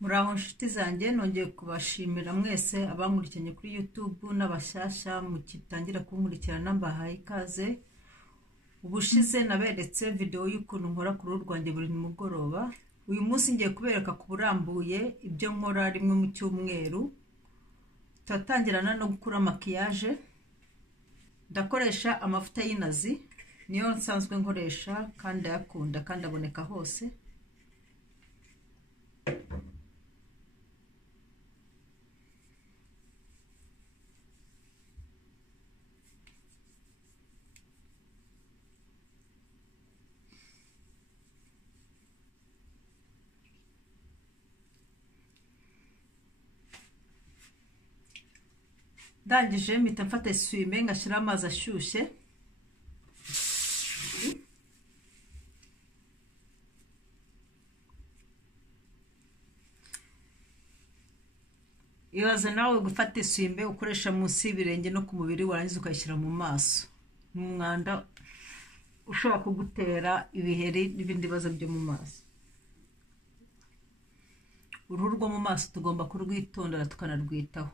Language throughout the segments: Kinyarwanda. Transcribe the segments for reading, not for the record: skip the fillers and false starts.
Muraho nshuti zanjye nongeye kubashimira mwese abankurikiranye kuri YouTube n'abashyashya mukitangira kunkurikirana mbahaye ikaze. Ubushize naberetse video y'ukuntu nkora ku ruhu rwanjye buri mugoroba. Uyu munsi ngiye kubereka ku burambuye ibyo nkora rimwe mu cyumweru. Turatangirana no gukora makiyaje. Ndakoresha amavuta y'inazi, niyo nsanzwe nkoresha kandi yakunda kandi aboneka hose. Ndangije mpita mfata eswime ngashyira amazi ashyushye. Ibaze nawe gufata eswime ukoresha munsi y'ibirenge no ku mubiri warangiza ukayishyira mu maso. Ni umwanda ushobora kugutera ibiheri n'ibindi bibazo byo mu maso. Uruhu rwo mu maso tugomba kurwitondera tukanarwitaho.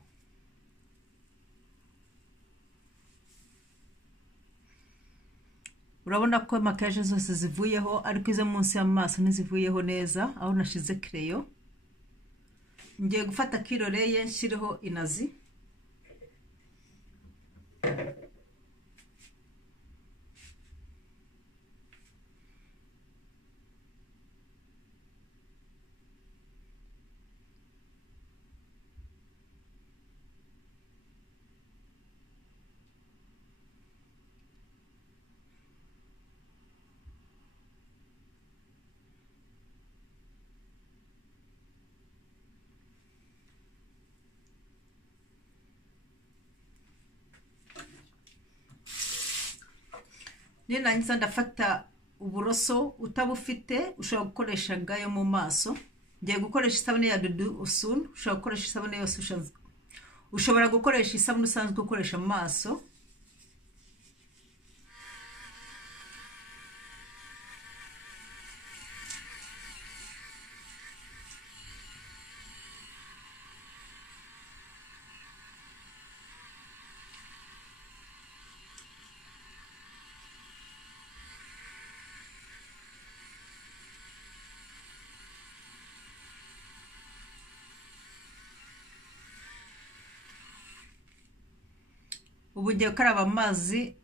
Urabona ko makiyaje zose zivuyeho, ariko izo munsi y'amaso ntizivuyeho neza aho nashize creyo. Ngiye gufata kiroreye nshyireho inazi. Nirangiza ndafata uburoso, utabufite ushobora gukoresha gayo mu maso. Ngiye gukoresha isabune ya Dudu Usul, ushobora gukoresha isabune yose ushobora gukoresha isabune usanzwe ukoresha mu maso. Ubu ngiye gukaraba amazi,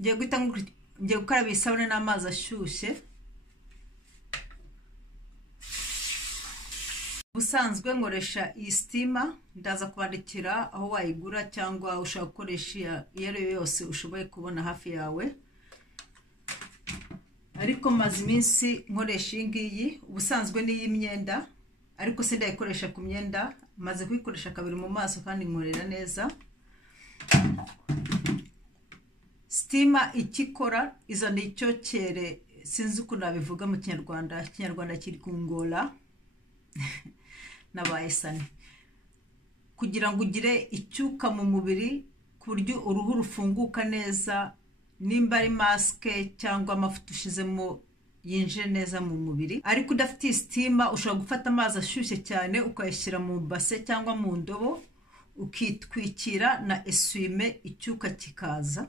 ngiye gukaraba isabune n'amazi ashyushye. Ubusanzwe nkoresha iyi steamer, ndaza kubandikira aho wayigura cyangwa ushaka gukoresha iyo ari yo yose ushoboye kubona hafi yawe. Ariko maze iminsi nkoresha iyi ngiyi, ubusanzwe ni iy'imyenda ariko sindayikoresha ku myenda, maze kuyikoresha kabiri mu maso kandi nkorera neza. Steamer ikikora izana icyokere, sinzi uko nabivuga mu Kinyarwanda. Ikinyarwanda kiri kungora n'abayesani, kugira ngo ugire icyuka mu mubiri ku buryo uruhu rufunguka neza. Nimba ari maske cyangwa amavuta ushizemo yinjire neza mu mubiri. Ariko udafite steamer ushobora gufata amazi ashyushye cyane ukayashyira mu base cyangwa mu ndobo, ukitwikira na eswime icyuka kikaza.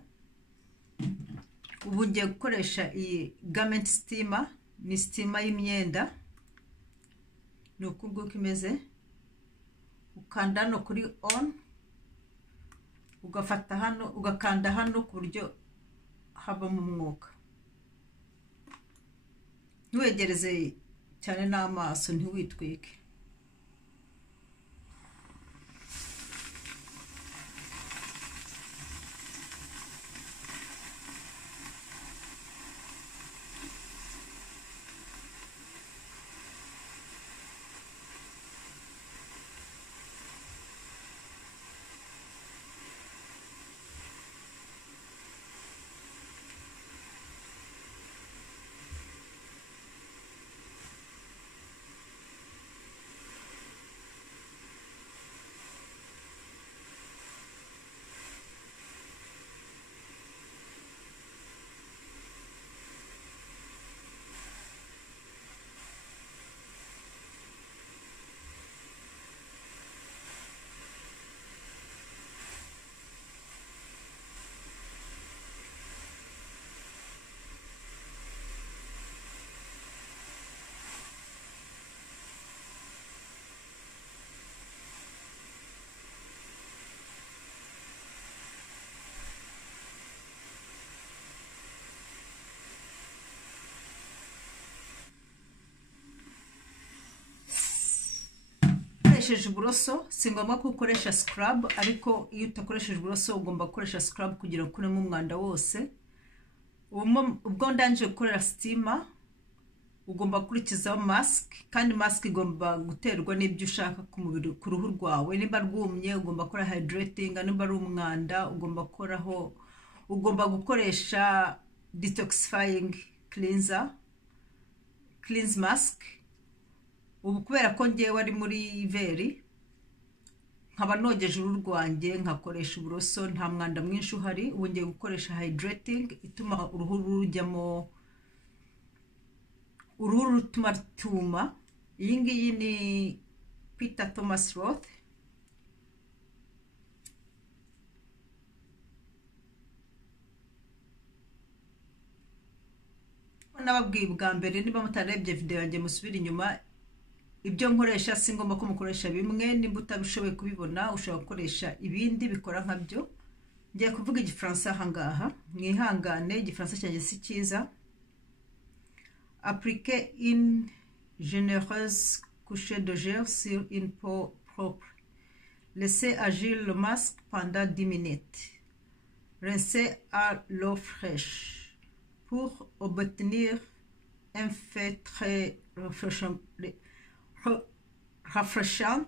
Ubu ngiye gukoresha iyi garment steamer, ni steamer y'imyenda. Ni uku nguko imeze. Ukanda hano kuri on, ugafata hano ugakanda hano ku buryo habamo umwuka. Ntiwegereze cyane n'amaso, ntiwitwike. ukoresheje uburoso si ngombwa ko ukoresha scrub, ariko iyo utakoresheje uburoso ugomba gukoresha scrub kugira ngo ukuremo umwanda wose. Ubwo ndangije gukorera steamer ugomba gukurikizaho mask, kandi mask igomba guterwa n'ibyo ushaka ku mubiri, ku ruhu rwawe. Niba rwumye ugomba gukora hydrating, niba ari umwanda ugomba gukoraho, ugomba gukoresha detoxifying cleanse mask. Ubu kubera ko ngewe ari muri veri nkaba nogeje uruhu rwanjye nkakoresha uburoso, nta mwanda mwinshi uhari. Ubu ngiye gukoresha hydrating ituma uruhu rujyamo, uruhu rutuma rutuma. Iyi ngiyi ni Peter Thomas Roth. Nababwiye bwa mbere, niba mutarebye video yanjye musubira inyuma. Ibyo nkoresha si ngombwa ko mukoresha bimwe, nimba utabishoboye kubibona ushobora gukoresha ibindi bikora nkabyo. Ngiye kuvuga igifaransa aha ngaha, mwihangane igifaransa cyanjye si cyiza. Appliquer une généreuse couche de gel sur une peau propre. Laissez agir le masque pendant 10 minutes. Rincez à l'eau fraîche pour obtenir un effet très rafraîchissant.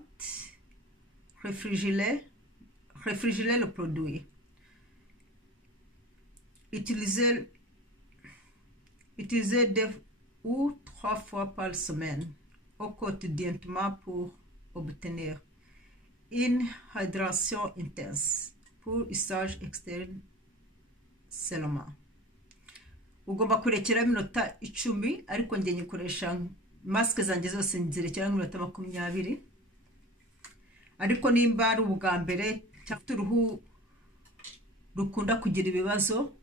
Réfrigérez le produit. Utilisez 2 ou 3 fois par semaine au quotidiennement pour obtenir une hydration intense pour usage externe seulement. Ugomba kurekera iminota 10, ariko njye nyikoresha mask zanjye zose nzirekera iminota 20. Ariko nimba ari ubwa mbere cyangwa uruhu rukunda kugira ibibazo,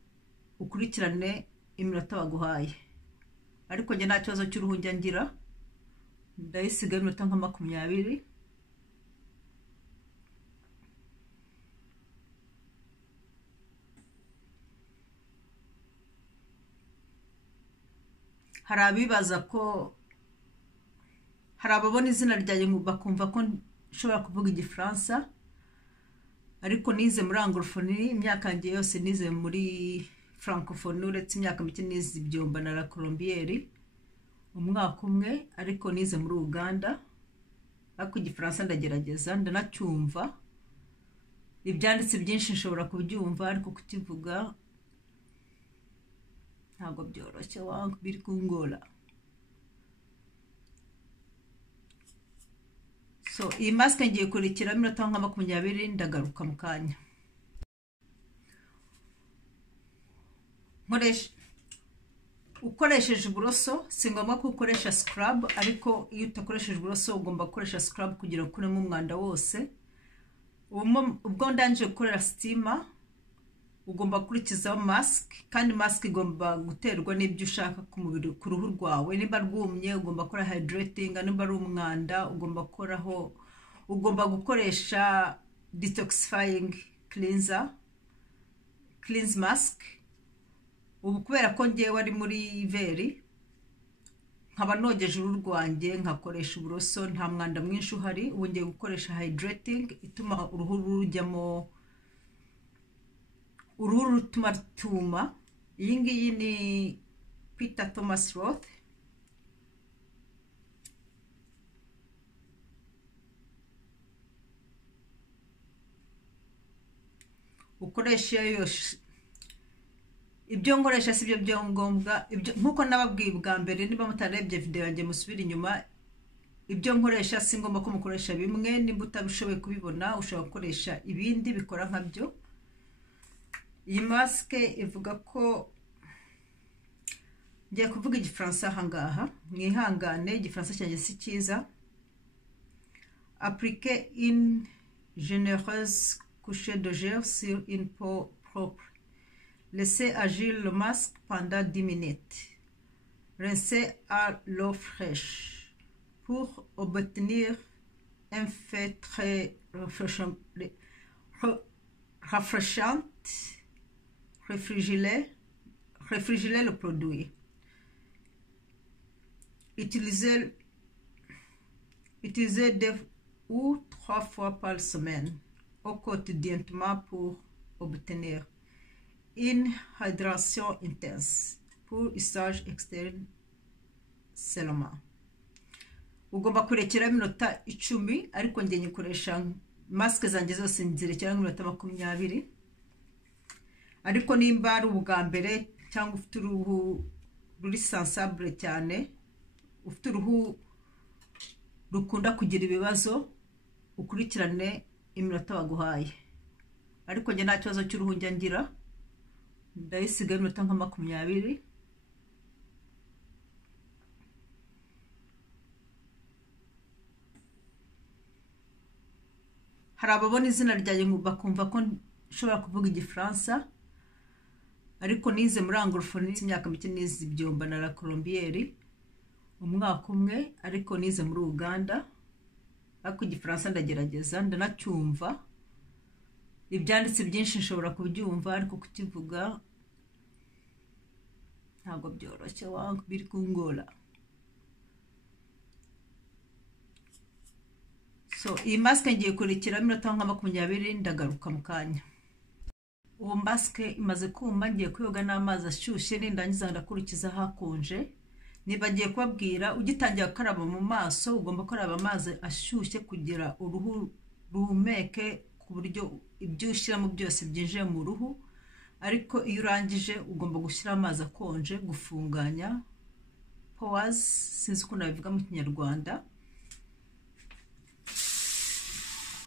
ukurikirane iminota baguhaye. Ariko njye nta kibazo cy'uruhu njya ngira, ndayisiga iminota nka 20. Hari abibaza ko, hari ababona izina ryanjye bakumva ko nshobora kuvuga igifaransa, ariko nize muri anglophonie. Imyaka yanjye yose nize muri francophonie, uretse imyaka mike nize Byumba na La Colombière umwaka umwe, ariko nize muri Uganda. Ariko igifaransa ndagerageza, ndanacyumva. Ibyanditse byinshi nshobora kubyumva, ariko kukivuga ntabwo byoroshye, wangu biri kungora. So iyi mask ngiye kurekera iminota nka 20, ndagaruka mu kanya. Ukoresheje uburoso si ngombwa ko ukoresha scrub, ariko iyo utakoresheje uburoso ugomba gukoresha scrub kugira ngo ukuremo umwanda wose. Ubwo ndangije gukorera steamer ugomba gukurikizaho mask, kandi mask igomba guterwa n'ibyo ushaka ku mubiri, ku ruhu rwawe. Niba rwumye ugomba gukora hydrating, niba ari umwanda ugomba gukoraho, ugomba gukoresha detoxifying cleanse mask. Ubu kubera ko ngewe ari muri veri nkaba nogeje uruhu rwanjye nkakoresha uburoso, nta mwanda mwinshi uhari. Ubu ngiye gukoresha hydrating ituma uruhu rujyamo, uruhu rutuma rutuma. Iyi ngiyi ni Peter Thomas Roth. Ukoresha yose. Ibyo nkoresha si byo byo ngombwa, nkuko nababwiye bwa mbere, niba mutarebye video yanjye musubira inyuma. Ibyo nkoresha si ngombwa ko mukoresha bimwe, nimba utabishoboye kubibona ushobora gukoresha ibindi bikora nkabyo. Iyi mask ivuga ko, ngiye kuvuga igifaransa aha ngaha, mwihangane igifaransa cyanjye si cyiza. Appliquer une généreuse couche de gel sur une peau propre. Laissez agir le masque pendant 10 minutes. Rincez à l'eau fraîche pour obtenir un effet très rafraîchissant. Réfrigérez le produit. Utilisez 2 ou 3 fois par semaine au quotidiennement pour obtenir une hydration intense pour usage externe seulement. Ugomba kurekera iminota 10 ariko njye nyikoresha maske zanjye zose nzirekera iminota 20. Ariko nimba ari ubwa mbere cyangwa ufite uruhu ruri sensible cyane, ufite uruhu rukunda kugira ibibazo, ukurikirane iminota baguhaye. Ariko njye nta kibazo cy'uruhu njya ngira, ndayisiga iminota nka 20. Hari ababona izina ryanjye bakumva ko nshobora kuvuga igifaransa, ariko nize muri Anglophone imyaka mike, nize ibyumba na la Colombière umwaka umwe, ariko nize muri Uganda. Ariko igifaransa ndagerageza ndanacyumva, ibyanditse byinshi nshobora kubyumva, ariko kukivuga ntabwo byoroshye, wangu biri kungora. So iyi maske ngiye kurekera iminota nka 20, ndagaruka mu kanya. Ubu maske imaze kuma, ngiye kuyoga n'amazi ashyushye, nindangiza ndakurikiza hakonje. Niba ngiye kubabwira, ugitangira gukaraba mu maso ugomba gukaraba amazi ashyushye kugira uruhu ruhumeke, ku buryo ibyo ushyiramo byose byinjiye mu ruhu. Ariko iyo urangije ugomba gushyira amazi akonje, gufunganya pores, sinzi uko nabivuga mu Kinyarwanda.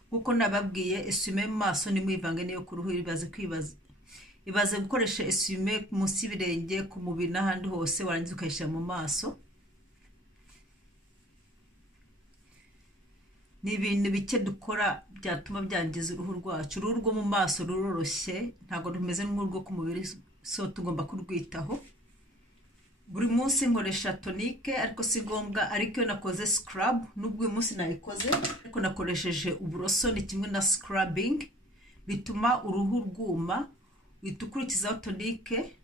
Kuko nababwiye esume mu maso nimwivange niyo ku ruhu, ibaze gukoresha esume munsi y'ibirenge, ku mubiri n'ahandi hose, warangiza ukayishyira mu maso. Ni ibintu bike dukora byatuma byangiza uruhu rwacu. Uruhu rwo mu maso ruroroshye, ntabwo rumeze nk'urwo ku mubiri, so tugomba kurwitaho. Buri munsi nkoresha tonique, ariko si ngombwa. Ariko iyo nakoze scrub, nubwo uyu munsi nayikoze, ariko nakoresheje uburoso, ni kimwe na scrubbing, bituma uruhu rwuma. Uhita ukurikizaho tonique.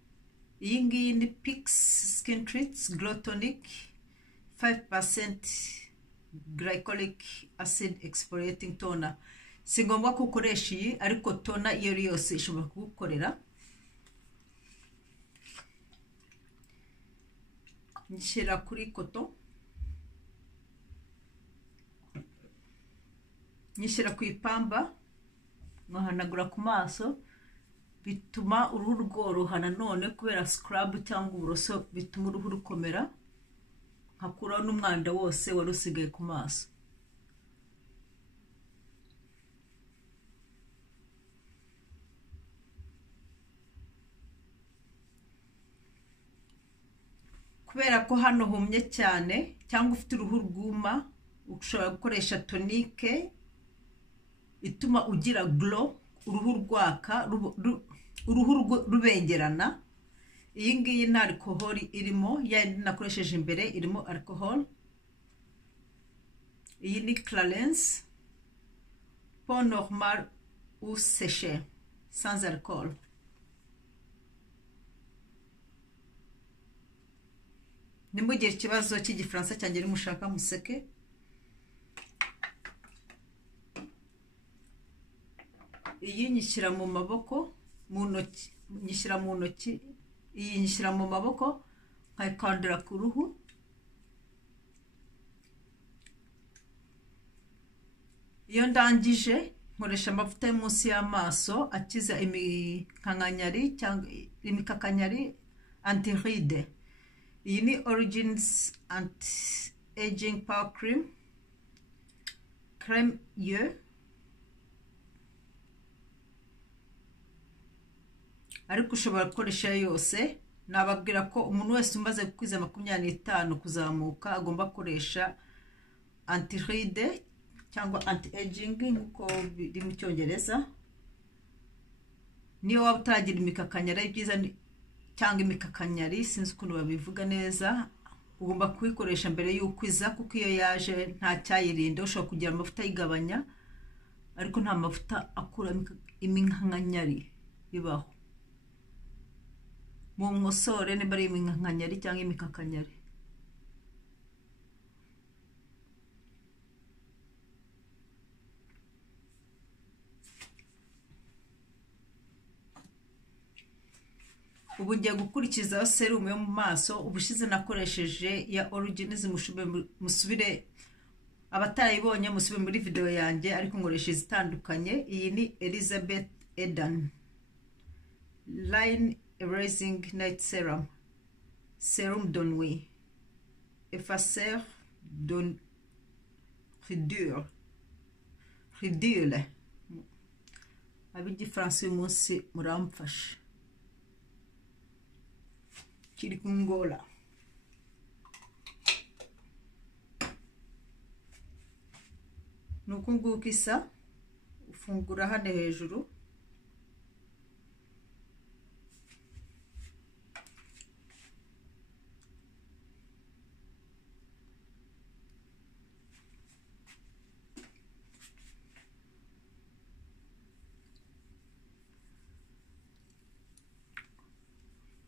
Iyi ngiyi ni Pix Skin Treats Glow Tonic 5% glycolic acid exfoliating toner. Si ngombwa ko ukoresha iyi, ariko toner iyo ari yose ishobora kugukorera. Nshyira kuri koto, nyishyira ku ipamba, nkahanagura ku maso, bituma uruhu rworoha. Nanone kubera scrub cyangwa uburoso bituma uruhu rukomera, nkakuraho n'umwanda wose wari usigaye ku maso. Kubera ko hano humye cyane cyangwa ufite uruhu rwuma, ushobora gukoresha tonique ituma ugira glow, uruhu rwaka, uruhu rubengerana. Iyi ngiyi nta alcohol irimo, yandi nakoresheje imbere irimo alcohol. Iyi ni Clarins peau normale ou séchée sans alcool. Nimugire ikibazo cy'igifaransa cyanjye mushaka museke. Iyi nyishyira mu maboko, mu ntoki, nyishyira mu ntoki. Iyi nyishyira mu maboko, nkayikandira ku ruhu. Iyo ndangije nkoresha amavuta yo munsi y'amaso akiza imikankanyari cyangwa imikakanyari, anti-ride. Iyi ni Origins Anti-Aging Power Cream, crème ye. Ariko ushobora gukoresha yose. Nababwira ko umuntu wese umaze kwiza 25 kuzamuka agomba gukoresha anti-ride cyangwa anti-aging nkuko biri mu Cyongereza. Niyo waba utagira imikakanyari byiza cyangwa imikakanyari, sinzi ukuntu babivuga neza, ugomba kuyikoresha mbere y'ukwiza, kuko iyo yaje nta cyayirinda. Ushobora kugira amavuta yigabanya, ariko nta mavuta akura iminkanyari bibaho. Mu nkosore niba ari iminkanyari cyangwa imikakanyari. ubu ngiye gukurikizaho serumu yo mu maso. Ubushize nakoresheje ya Origins, musubire abatarayibonye musubire muri video yanjye, ariko nkoresha izitandukanye. Iyi ni Elizabeth Eden Line Erasing Night Serum, Serum de nuit, effaceur de ridule. Ab'igifaransa uyu munsi muramfasha. Kiri kungola. Nuko nguko isa, ufungura hano hejuru.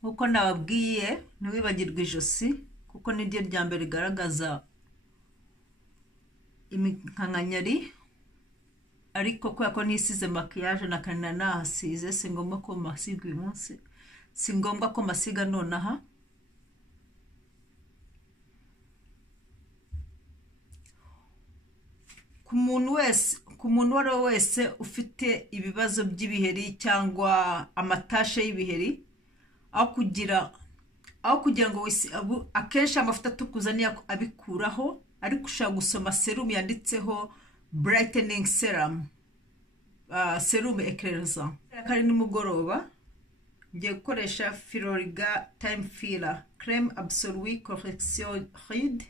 Nkuko nababwiye, ntiwibagirwe ijosi kuko niryo rya mbere rigaragaza imikankanyari. Ariko kubera ko nisize makiyaje na kanina nahasize, si ngombwa ko masiga uyu munsi, si ngombwa ko masiga nonaha. Ku muntu uwo ari we wese ufite ibibazo by'ibiheri cyangwa amatashe y'ibiheri, aho kugira ngo akenshi amavuta tukuza niyo abikuraho, ariko ushaka gusoma serum yanditseho brightening serum, serum éclairant. Kari nimugoroba ngiye gukoresha Filorga Time Filler Crème Absolue Correction Ride.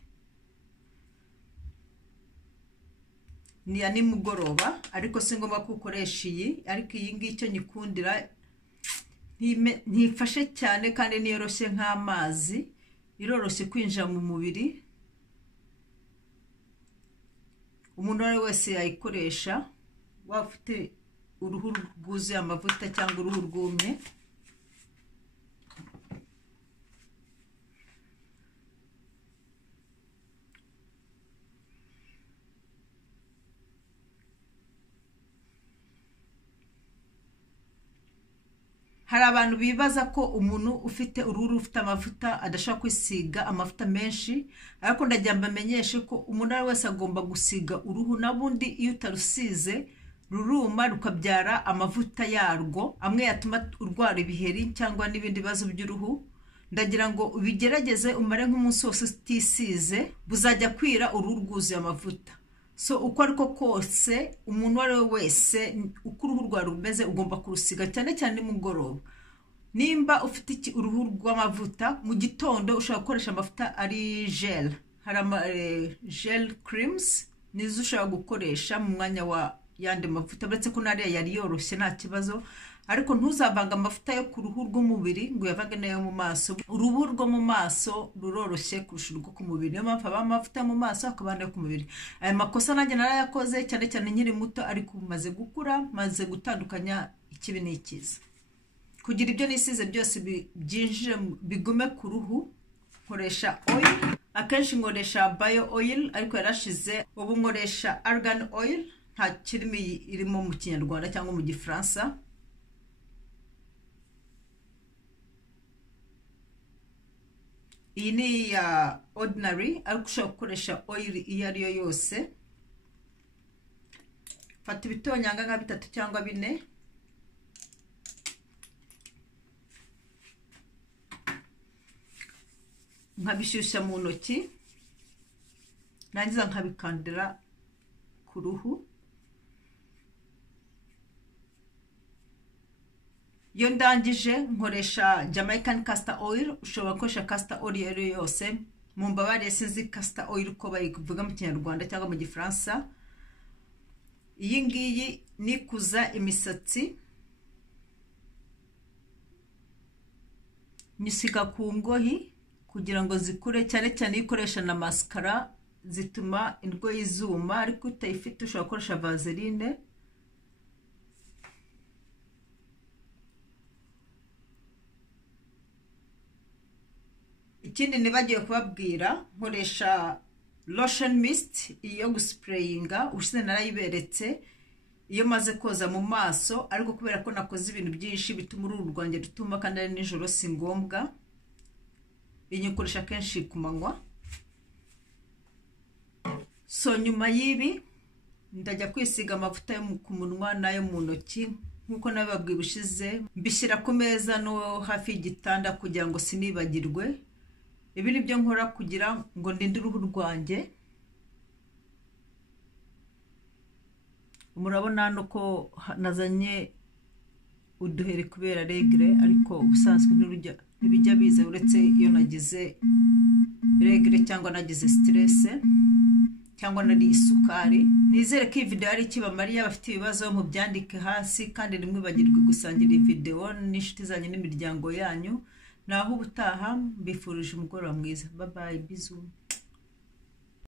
Ni ya nimugoroba, ariko singomba kukoresha iyi. Ariko iyi ngiyi cyo nyikundira, ntifashe cyane kandi niyoroshye nk'amazi, iroroshye kwinjira mu mubiri. Umuntu wari wese yayikoresha, waba ufite uruhu rwuzuye amavuta cyangwa uruhu rwumye. Hari abantu bibaza ko umuntu ufite uruhu rufite amavuta adashaka kwisiga amavuta menshi, ariko ndagira mbamenyeshe ko umuntu ari wese agomba gusiga uruhu, nabundi iyo utarusize ruruma rukabyara amavuta yarwo, amwe yatuma urwara ibiheri cyangwa n'ibindi bibazo by'uruhu. Ndagira ngo ubigerageze umare nk'umunsi wose utisize, buzajya kwira uruhu rwuzuye amavuta. So uko ariko kose umuntu wari wese uko uruhu rwawe rumeze ugomba kurusiga cyane cyane nimugoroba. Nimba ufite uruhu rw'amavuta, mu gitondo ushobora gukoresha amavuta ari gel. Hari gel creams nizo ushobora gukoresha mu mwanya wa yandi mavuta, uretse ko nariya yari yoroshye nta kibazo. Ariko ntuzavanga amavuta yo ku ruhu rw'umubiri ngo uyavange nayo mu maso. Uruhu rwo mu maso ruroroshye kurusha urwo ku mubiri, niyo mpamvu aba amavuta mu maso akaba nayo ku mubiri. Aya makosa nanjye narayakoze cyane cyane nkiri muto, ariko maze gukura, maze gutandukanya ikibi n'ikiza. Kugira ibyo nisize byose byinjire bigume ku ruhu, nkoresha oil. Akenshi nkoresha bio oil, ariko yarashize. Ubu nkoresha argan oil, nta kirimi irimo mu Kinyarwanda cyangwa mu Gifaransa. Iyi ni ya ordinary, ariko ushobora gukoresha oil iyo ari yo yose. Fata ibitonyanga nka 3 cyangwa 4, nkabishyushya mu ntoki, nangiza nkabikandira ku ruhu. Iyo ndangije nkoresha Jamaican castor oil. Ushobora gukoresha castor oil iyo ari yo yose. Mu mbabare sinzi castor oil uko bayivuga mu Kinyarwanda cyangwa mu Gifaransa. Iyi ngiyi nikuza imisatsi, nyisiga ku ngohi kugira ngo zikure, cyane cyane ikoresha na mascara zituma indgoyi zuma. Ariko utayifite ushobora gukoresha vaseline. Ikindi nibagiye kubabwira, nkoresha lotion mist iyo gusprayinga. Ushize narayiberetse, iyo maze koza mu maso, ariko kubera ko nakoze ibintu byinshi bituma uruhu rwanjye rutuma kandi ari nijoro si ngombwa, inyukoresha kenshi ku manywa. So nyuma y'ibi ndajya kwisiga amavuta yo ku munwa n'ayo mu ntoki nkuko nabibabwiye ubushize, mbishyira ku meza no hafi y'igitanda kugira ngo sinibagirwe. Ibi ni byo nkora kugira ngo ndinde uruhu rwanjye. Murabona hano ko nazanye uduhere kubera regre, ariko ubusanzwe ntibijya biza uretse iyo nagize regre cyangwa nagize stress cyangwa nari isukari. Nizere ko iyi video ari ikibamariye. Abafite ibibazo mu byandike hasi, kandi ntimwibagirwe gusangira iyi video n'inshuti zanyu n'imiryango yanyu. Naho ubutaha mbifurije umugoroba mwiza. Bye bye, bisous.